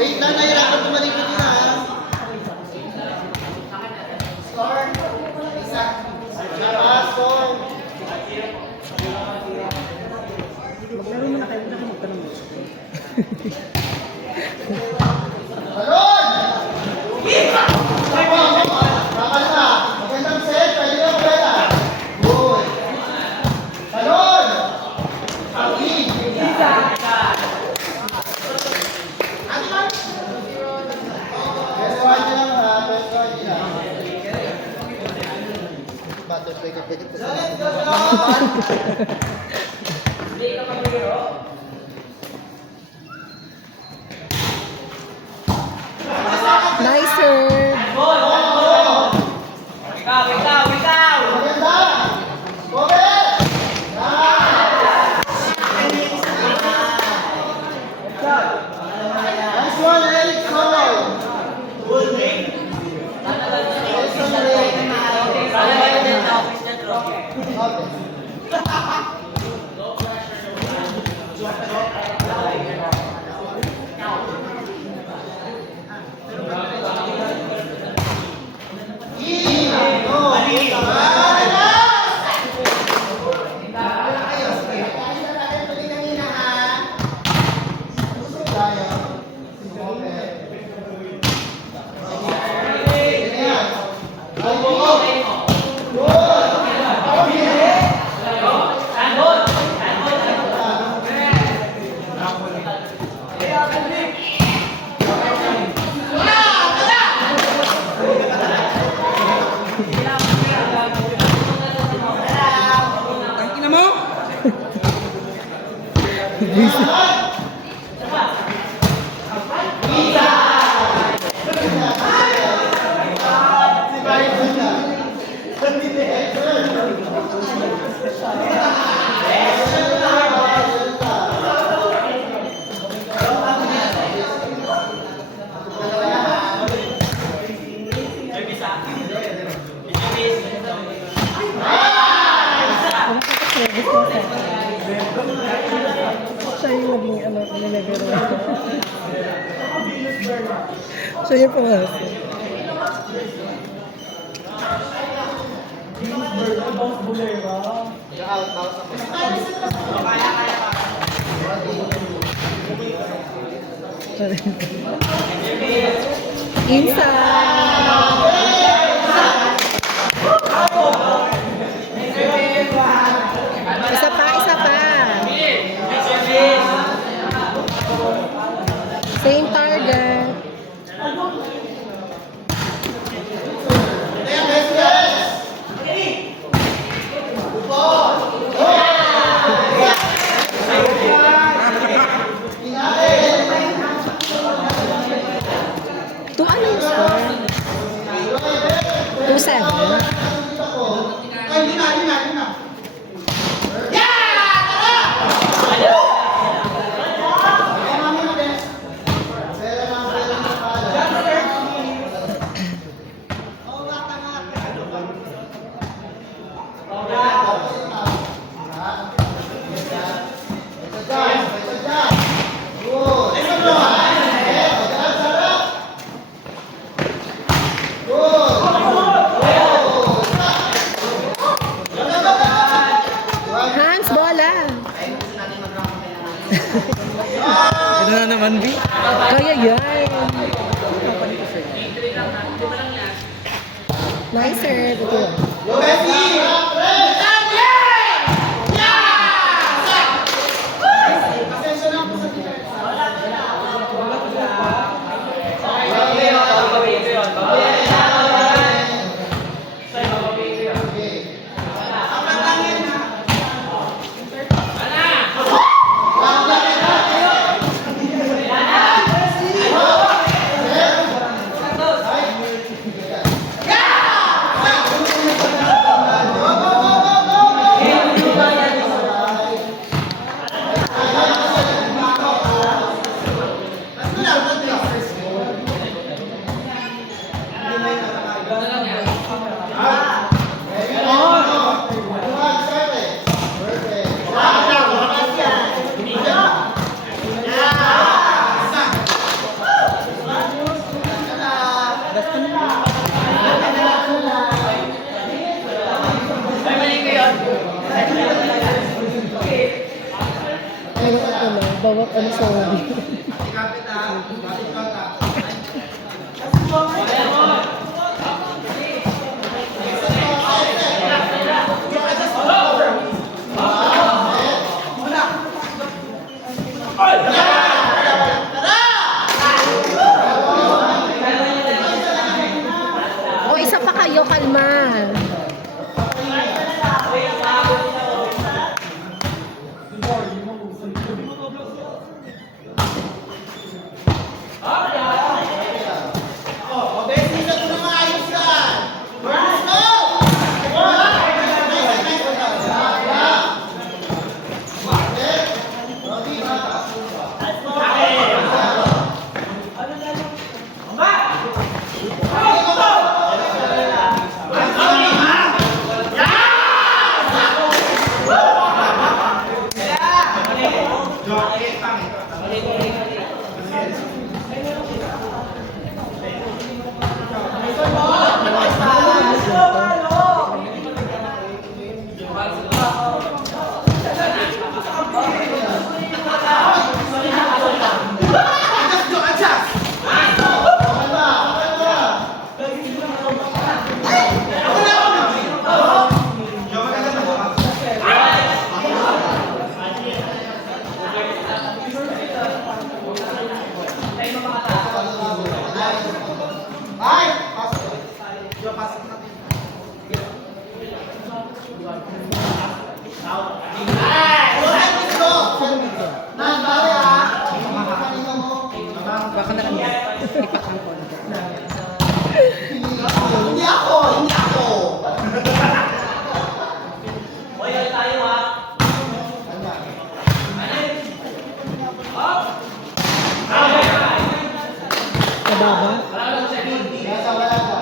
Wait lang, nahirapan tumalig ko din ha. Score. Isa. Score. Maglaro mo na kayo na magtanong mo. Balon! Kakalma. Magandang set. Pwede na pwede. Good. Balon! Pagin. Pesuhan niyo lang ha. Pesuhan niyo lang. Butterfly ka pwede. Nice serve. Nice one, Eric Soy. Siya yung naging ano, nilagaro. Siya yung pumasa. Isa pa, isa pa. Same target. Ito ano yung score? 2-7. Hans, bola. Ito na naman, B. Kaya yan. Nice serve. Ito. Bawat ano sa hobby. O, isa pa kayo, kalma. Baka na lang ipakang ko. Hindi ako! Hindi ako! Kababa. Nasa wala ka.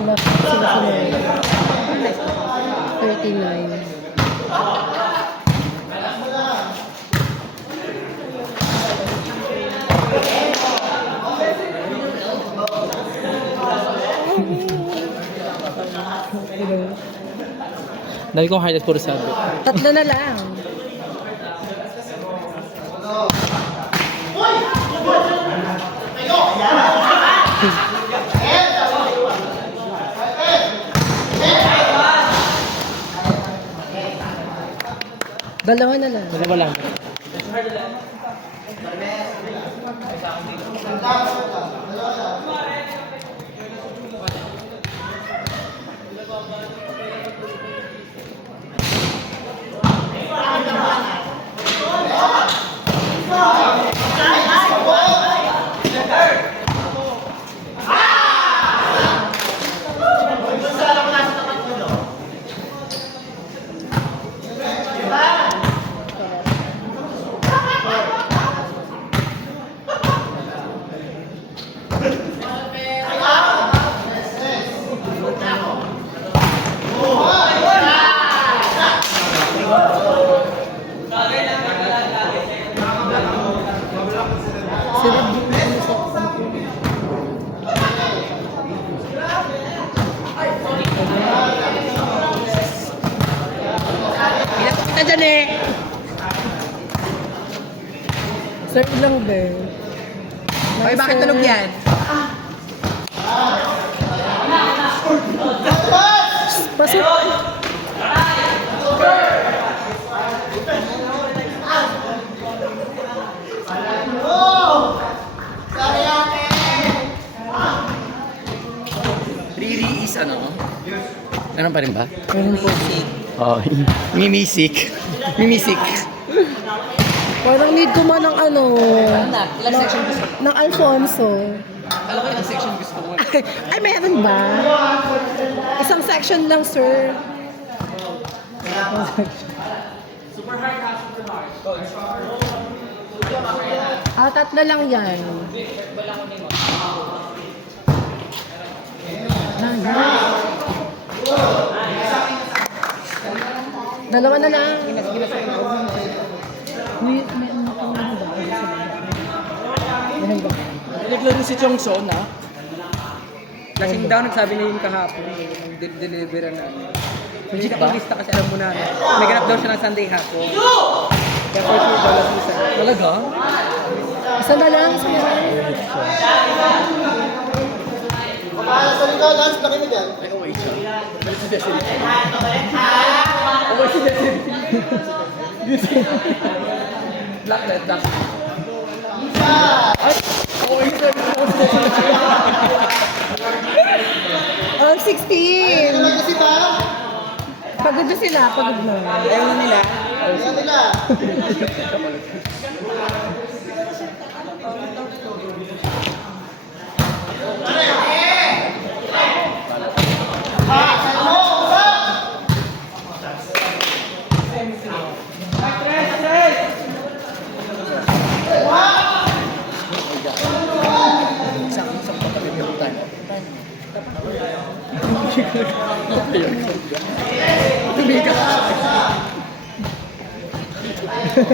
Last sila 39. Dahil kong highlight puro sabi. Tatlo na lang. Dalawa na lang. Dalawa lang. ka dyan eh! Serve lang din. Ay, bakit tulog yan? Pasok. Riri is ano? Ganun pa rin ba? Meron po. Oh, mimisik. Mimisik. Parang need ko man ng ano, Ilang section gusto mo? ng Alfonso. Alam ko ilang section gusto mo. Ay, meron ba? Isang section lang, sir. Tatlo lang yan. Dalawa na lang. May ano ba? Meron ba? Naglaro si Chong So na. Lasing daw nagsabi na yun kahapon. Deliver na. Hindi ka lista kasi alam mo na. Naganap daw siya ng Sunday hapon. Kaya for sure daw lasing isa. Talaga? Isa na lang. Isa na lang. Para sa likod, Lance, laki mo dyan. Ay, okay siya. Balik si Desiree. Okay si Desiree. Black light, black. Ay! Okay si Desiree. Ang 16. Ano kasi ba? Pagod na sila. Pagod na. Ayaw na nila. Ayan nila.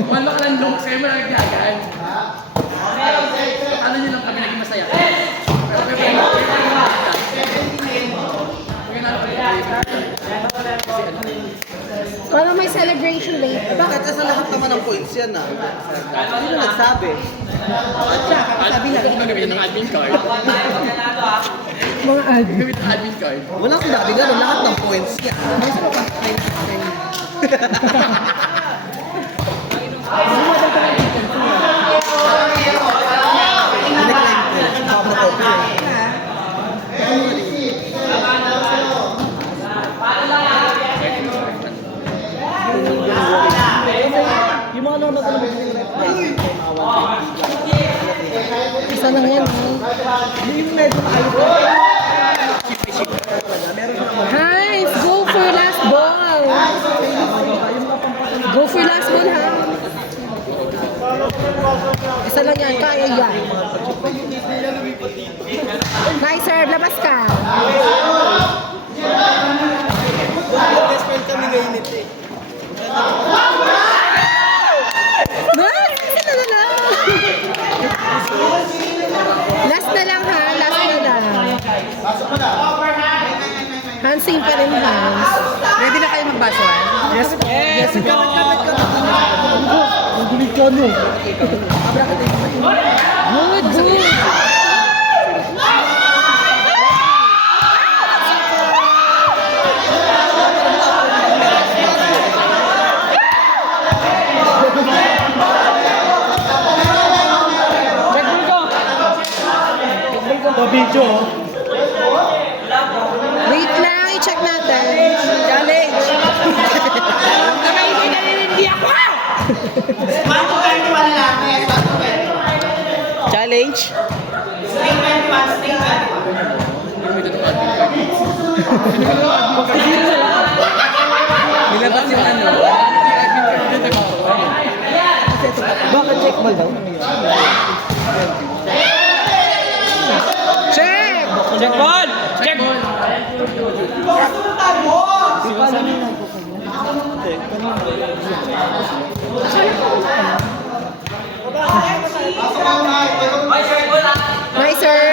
Malo ka lang look sa'yo, malagyagan. Ano nyo lang kami naging masaya? Parang may celebration later. Bakit? Sa lahat naman ng points yan ah. Sino nagsabi? Sabi lang. Ano gawin ng admin card? Mga ad. Gawin ng admin card. Walang sinabi gano'n, lahat ng points yan. Yung mga normal ko naman isa lang yan. Yung medyo nakalimutan. Guys, go for last ball. Go for last ball, ha? Isa lang yan, kaya yan. Nice serve, labas ka. Best friend kami ngayon ito eh. Nice! Isa na lang. Last na lang, ha? Last na lang. Hansing pa rin, Hans. Ready na kayo magbasuhan? Yes po. Yes, go! Ang gulig ka, no? Good, good. Video. Wait lang, i-check natin. Challenge! Hindi ako! Challenge? Nilabas yung ano. Bakit check ball daw? Check! Check ball! Check ball! Nice serve.